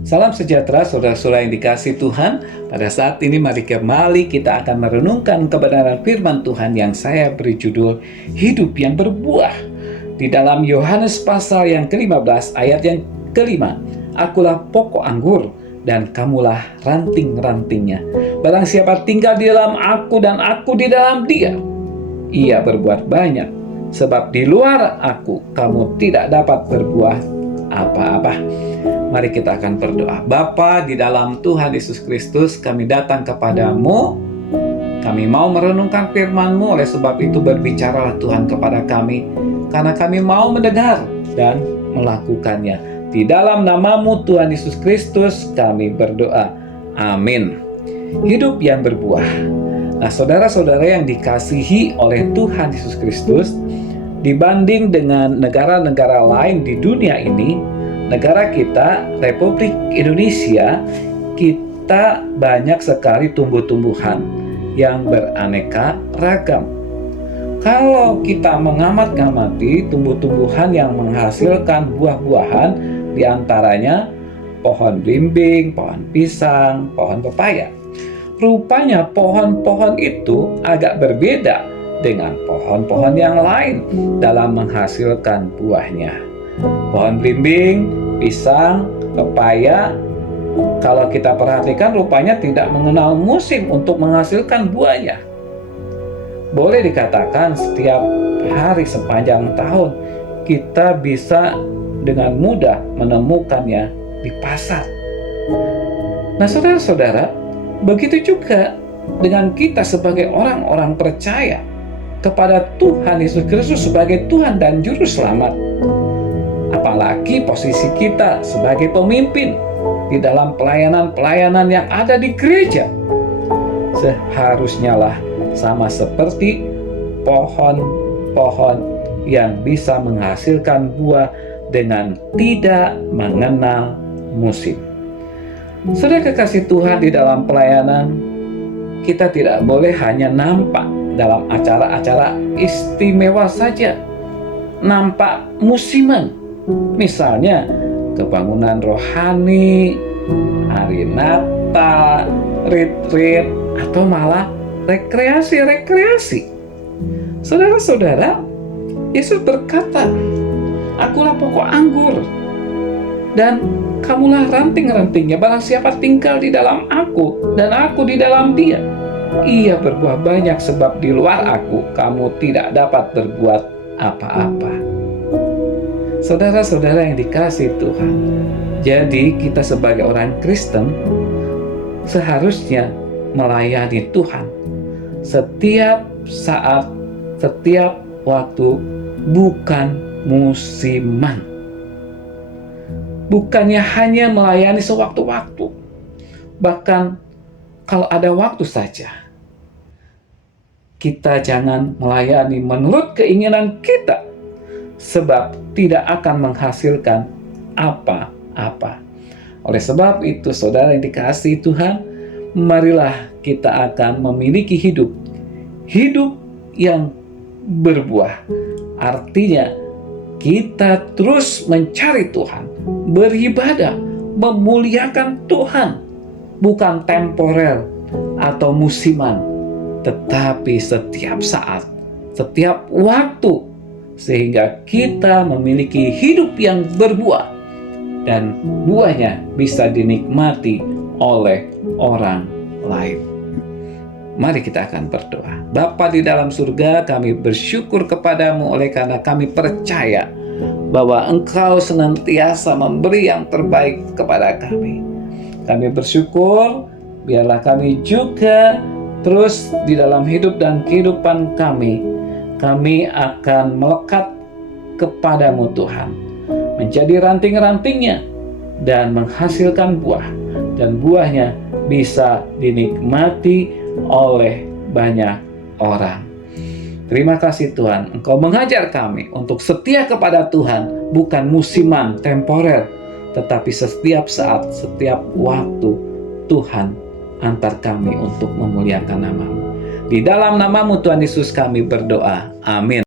Salam sejahtera saudara-saudara yang dikasihi Tuhan. Pada saat ini mari kembali kita akan merenungkan kebenaran firman Tuhan yang saya beri judul Hidup yang Berbuah. Di dalam Yohanes pasal yang ke-15 ayat yang ke-5, Akulah pokok anggur dan kamulah ranting-rantingnya. Barang siapa tinggal di dalam aku dan aku di dalam dia, ia berbuat banyak. Sebab di luar aku kamu tidak dapat berbuah apa-apa. Mari kita akan berdoa. Bapa di dalam Tuhan Yesus Kristus, kami datang kepadamu. Kami mau merenungkan firman-Mu, oleh sebab itu berbicaralah Tuhan kepada kami, karena kami mau mendengar dan melakukannya. Di dalam nama-Mu Tuhan Yesus Kristus kami berdoa. Amin. Hidup yang berbuah. Nah, saudara-saudara yang dikasihi oleh Tuhan Yesus Kristus, dibanding dengan negara-negara lain di dunia ini, negara kita, Republik Indonesia, kita banyak sekali tumbuh-tumbuhan yang beraneka ragam. Kalau kita mengamat-ngamati tumbuh-tumbuhan yang menghasilkan buah-buahan, diantaranya pohon belimbing, pohon pisang, pohon pepaya. Rupanya pohon-pohon itu agak berbeda dengan pohon-pohon yang lain dalam menghasilkan buahnya. Pohon belimbing, pisang, pepaya, kalau kita perhatikan rupanya tidak mengenal musim untuk menghasilkan buahnya. Boleh dikatakan setiap hari sepanjang tahun kita bisa dengan mudah menemukannya di pasar. Nah, saudara-saudara, begitu juga dengan kita sebagai orang-orang percaya kepada Tuhan Yesus Kristus sebagai Tuhan dan Juru Selamat. Apalagi posisi kita sebagai pemimpin di dalam pelayanan-pelayanan yang ada di gereja. Seharusnya lah sama seperti pohon-pohon yang bisa menghasilkan buah dengan tidak mengenal musim. Saudara kekasih Tuhan, di dalam pelayanan kita tidak boleh hanya nampak dalam acara-acara istimewa saja, nampak musiman. Misalnya kebangunan rohani, hari Natal, retreat, atau malah rekreasi. Saudara-saudara, Yesus berkata, Akulah pokok anggur dan kamulah ranting-rantingnya. Barang siapa tinggal di dalam aku dan aku di dalam dia, ia berbuah banyak, sebab di luar aku kamu tidak dapat berbuat apa-apa. Saudara-saudara yang dikasihi Tuhan, jadi kita sebagai orang Kristen seharusnya melayani Tuhan setiap saat, setiap waktu, bukan musiman. Bukannya hanya melayani sewaktu-waktu, bahkan kalau ada waktu saja. Kita jangan melayani menurut keinginan kita, sebab tidak akan menghasilkan apa-apa. Oleh sebab itu, saudara yang dikasihi Tuhan, marilah kita akan memiliki hidup yang berbuah. Artinya, kita terus mencari Tuhan, beribadah, memuliakan Tuhan, bukan temporer atau musiman, tetapi setiap saat, setiap waktu, sehingga kita memiliki hidup yang berbuah dan buahnya bisa dinikmati oleh orang lain. Mari kita akan berdoa. Bapa di dalam surga, kami bersyukur kepadamu oleh karena kami percaya bahwa Engkau senantiasa memberi yang terbaik kepada kami. Kami bersyukur, biarlah kami juga terus di dalam hidup dan kehidupan kami akan melekat kepadamu Tuhan, menjadi ranting-rantingnya dan menghasilkan buah, dan buahnya bisa dinikmati oleh banyak orang. Terima kasih Tuhan, Engkau mengajar kami untuk setia kepada Tuhan, bukan musiman, temporer, tetapi setiap saat, setiap waktu Tuhan antar kami untuk memuliakan nama-Mu. Di dalam nama-Mu Tuhan Yesus kami berdoa. Amin.